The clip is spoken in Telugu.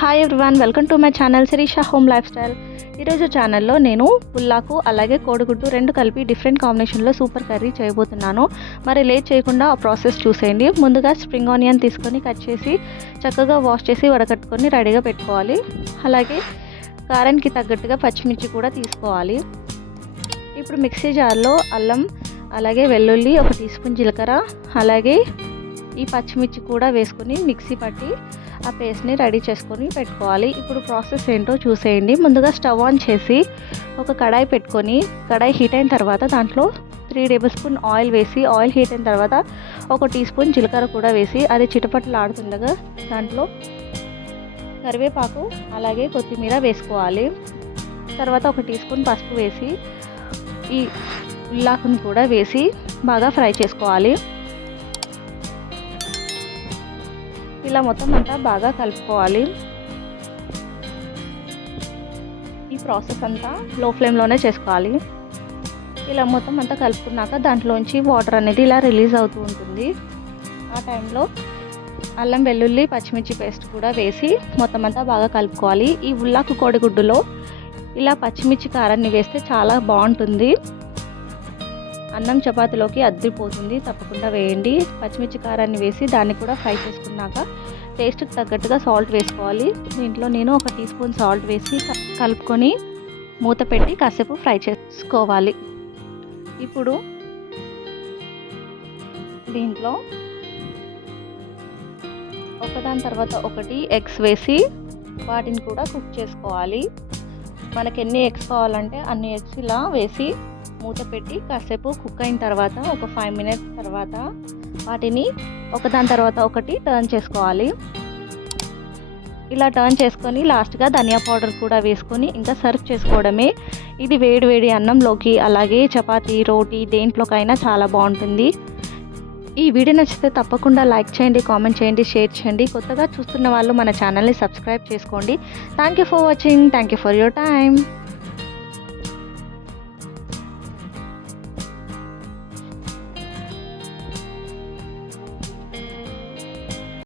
Hi everyone, welcome to my channel Sirisha home lifestyle. ఈరోజు ఛానల్లో నేను పుల్లాకు అలాగే కోడిగుడ్డు రెండు కలిపి డిఫరెంట్ కాంబినేషన్లో సూపర్ కర్రీ చేయబోతున్నాను. మరి లేట్ చేయకుండా ఆ ప్రాసెస్ చూసేయండి. ముందుగా స్ప్రింగ్ ఆనియన్ తీసుకొని కట్ చేసి చక్కగా వాష్ చేసి వడకట్టుకొని రెడీగా పెట్టుకోవాలి. అలాగే కారానికి తగ్గట్టుగా పచ్చిమిర్చి కూడా తీసుకోవాలి. ఇప్పుడు మిక్సీ జార్లో అల్లం అలాగే వెల్లుల్లి, 1 టీ స్పూన్ జీలకర్ర అలాగే ఈ పచ్చిమిర్చి కూడా వేసుకొని మిక్సీ పట్టి ఆ పేస్ట్ని రెడీ చేసుకొని పెట్టుకోవాలి. ఇప్పుడు ప్రాసెస్ ఏంటో చూసేయండి. ముందుగా స్టవ్ ఆన్ చేసి ఒక కడాయి పెట్టుకొని కడాయి హీట్ అయిన తర్వాత దాంట్లో 3 టేబుల్ స్పూన్ ఆయిల్ వేసి ఆయిల్ హీట్ అయిన తర్వాత 1 టీ స్పూన్ జీలకర్ర కూడా వేసి అది చిటపటలాడుతుండగా దాంట్లో కరివేపాకు అలాగే కొత్తిమీర వేసుకోవాలి. తర్వాత 1 టీ స్పూన్ పసుపు వేసి ఈ ఉల్లాకును కూడా వేసి బాగా ఫ్రై చేసుకోవాలి. ఇలా మొత్తం అంతా బాగా కలుపుకోవాలి. ఈ ప్రాసెస్ అంతా లో ఫ్లేమ్లోనే చేసుకోవాలి. ఇలా మొత్తం అంతా కలుపుకున్నాక దాంట్లోంచి వాటర్ అనేది ఇలా రిలీజ్ అవుతూ ఉంటుంది. ఆ టైంలో అల్లం వెల్లుల్లి పచ్చిమిర్చి పేస్ట్ కూడా వేసి మొత్తం అంతా బాగా కలుపుకోవాలి. ఈ ఉల్లాకు కోడిగుడ్డులో ఇలా పచ్చిమిర్చి కారాన్ని వేస్తే చాలా బాగుంటుంది. అన్నం చపాతీలోకి అద్దిపోతుంది. తప్పకుండా వేయండి. పచ్చిమిర్చి కారాన్ని వేసి దాన్ని కూడా ఫ్రై చేసుకున్నాక టేస్ట్కి తగ్గట్టుగా సాల్ట్ వేసుకోవాలి. దీంట్లో నేను 1 టీ స్పూన్ సాల్ట్ వేసి కలుపుకొని మూత పెట్టి కాసేపు ఫ్రై చేసుకోవాలి. ఇప్పుడు దీంట్లో ఒకదాని తర్వాత ఒకటి ఎగ్స్ వేసి వాటిని కూడా కుక్ చేసుకోవాలి. మనకి ఎన్ని ఎగ్స్ కావాలంటే అన్ని ఎగ్స్ ఇలా వేసి మూత పెట్టి కాసేపు కుక్ అయిన తర్వాత ఒక 5 మినిట్స్ తర్వాత వాటిని ఒకదాని తర్వాత ఒకటి టర్న్ చేసుకోవాలి. ఇలా టర్న్ చేసుకొని లాస్ట్గా ధనియా పౌడర్ కూడా వేసుకొని ఇంకా సర్వ్ చేసుకోవడమే. ఇది వేడి వేడి అన్నంలోకి అలాగే చపాతీ రోటీ దేంట్లోకైనా చాలా బాగుంటుంది. ఈ వీడియో నచ్చితే తప్పకుండా లైక్ చేయండి, కామెంట్ చేయండి, షేర్ చేయండి. కొత్తగా చూస్తున్న వాళ్ళు మన ఛానల్ని సబ్స్క్రైబ్ చేసుకోండి. Thank you for watching. Thank you for your time.